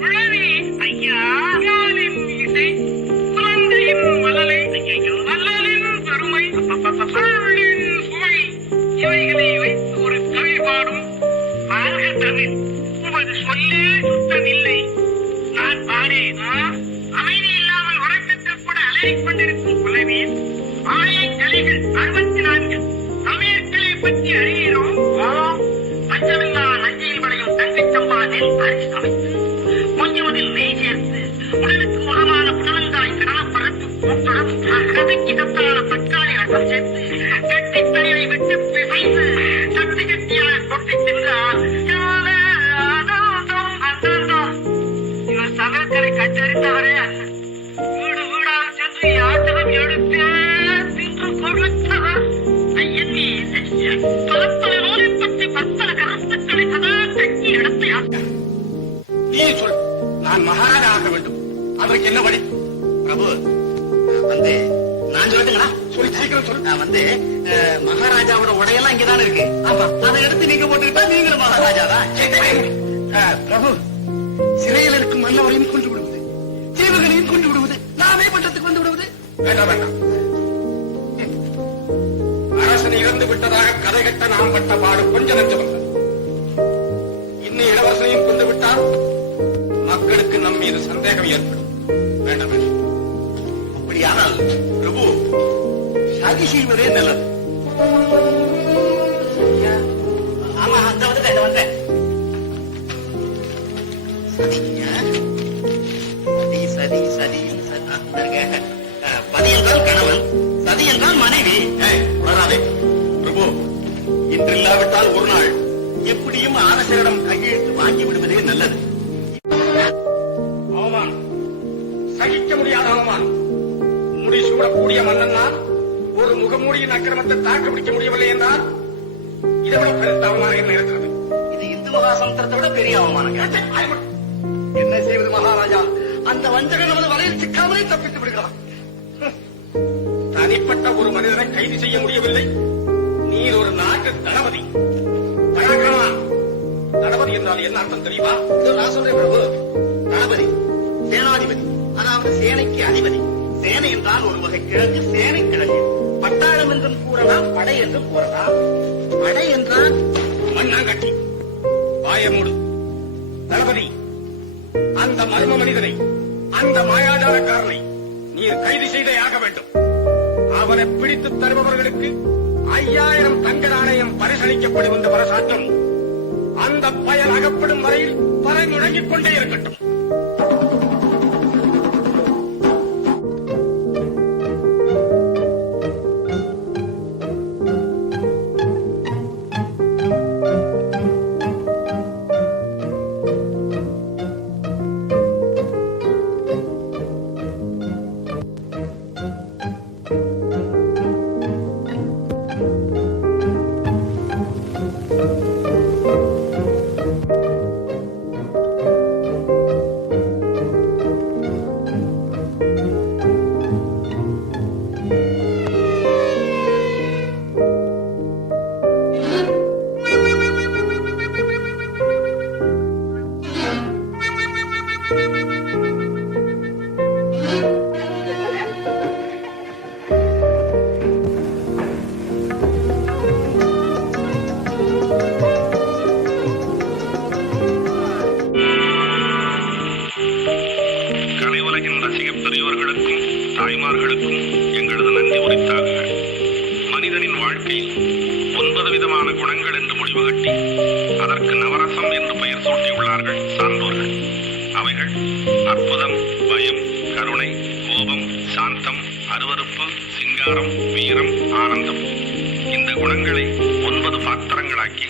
உழவி ஐயா இசை குழந்தையின் மலலை மலலின் பெருமை சொல்லின் சுவை இவைகளை வைத்து ஒரு கவி பாடும் தமிழ் உமது சொல்லே சுத்தமில்லை. நான் பாடேன். அமைதி இல்லாமல் உறக்கத்தில் கூட அலறிக் கொண்டிருக்கும் புலவியில் ஆயை கலைகள் 64 சமயக்கலை பற்றி அறிகிறோம். பஞ்சமில்லா நஞ்சையில் விளையும் தங்கைச்சம்பா நெல் அரிசி சமைத்து கொஞ்சுவதில் நெய் சேர்த்து உடலுக்கு முகமான புடலங்காய் கடலப்பரப்பு கூட்டுடன் கதைக்கு தத்தான தக்காளி ரசம் சேர்த்து கட்டி தயிரை விட்டு பிசைந்து சக்தி கட்டியாக கொட்டி தின்றால் இவர் சகலக்கரை கற்றறிந்தவரே அல்ல. வீடு வீடாக சென்று யாத்திரம் எடுத்து தின்று கொடுத்தவர் ஐயன் பல நூலை பற்றி பற்பல கருத்துக்களை சதா கட்டி எடுத்து நீ சொல். நான் மகாராஜா ஆக வேண்டும். அதற்கு என்ன வழி? பிரபு நான் சொல்லட்டுங்களா? சொல்லி சீக்கிரம் சொல். மகாராஜாவோட உடையெல்லாம் இங்கதானே இருக்கு. ஆமா, அதை எடுத்து நீங்க போட்டுக்கிட்டா நீங்களும் மகாராஜா தான். பிரபு, சிறையில் இருக்கும் மன்னவரையும் கொண்டு விடுவது, தீவுகளையும் கொண்டு விடுவது, நாமே பட்டத்துக்கு வந்து விடுவது வேண்டாம் வேண்டாம். அரசன் இறந்து விட்டதாக கதை கட்ட நாம் பட்ட பாடு கொஞ்ச நெஞ்சமல்ல. இன்னும் இளவரசனையும் கொண்டு விட்டால் மக்களுக்கு நம் மீது சந்தேகம் ஏற்படும். வேண்டாம் வேண்டாம். அப்படியானால் பிரபு சதி செய்வதே நல்லது. ஆமா, அந்த வந்தேன். பதி என்றால் கணவன், சதி என்றால் மனைவி. உணராதே பிரபு. இன்றில்லாவிட்டால் ஒரு நாள் எப்படியும் அரசரிடம் கையெழுத்து வாங்கி விடுவதே நல்லது. அவமானம், சகிக்க முடியாத அவமானம். முடி சூடக்கூடிய மன்னன் ஒரு முகமூடியின் அக்கிரமத்தை தாக்க பிடிக்க முடியவில்லை என்றால் இதை விட பெருத்த அவமானம் என்ன இருக்கிறது? இது இந்து மகாசமுத்திரத்தை விட பெரிய அவமானம். என்ன செய்வது மகாராஜா? அந்த வஞ்சகன் நமது வலையில் சிக்காமலே தப்பித்து விடுகிறான். தனிப்பட்ட ஒரு மனிதனை கைது செய்ய முடியவில்லை. நீர் ஒரு நாட்டு தளபதி. பராக்கிரமா, தளபதி என்றால் என்ன அர்த்தம் தெரியுமா? நான் சொல்றேன் பிரபு. தளபதி சேனாதிபதி, அதாவது சேனைக்கு அதிபதி. சேனை என்றால் ஒரு வகை கிழங்கு, சேனை கிழங்கு. பட்டாளம் என்றும் கூறலாம், படை என்றும் கூறலாம். படை என்றால் மண்ணாங்கட்டி. வாயமூடு. தளபதி, அந்த மர்ம மனிதனை, அந்த மாயாஜாலக்காரனை நீர் கைது செய்தே ஆக வேண்டும். அவனை பிடித்து தருபவர்களுக்கு 5000 தங்க நாணயம் பரிசளிக்கப்படும் என்று பரசாற்றும். அந்த பயல் அகப்படும் வரையில் பறை முழங்கிக் கொண்டே இருக்கட்டும். தாய்மார்களுக்கும் எங்களது நன்றி உரித்தாக. மனிதனின் வாழ்க்கையில் 9 விதமான குணங்கள் என்று முடிவு கட்டி அதற்கு நவரசம் என்று பெயர் சூட்டியுள்ளார்கள் சான்றோர்கள். அவைகள் அற்புதம், பயம், கருணை, கோபம், சாந்தம், அருவருப்பு, சிங்காரம், வீரம், ஆனந்தம். இந்த குணங்களை 9 பாத்திரங்களாக்கி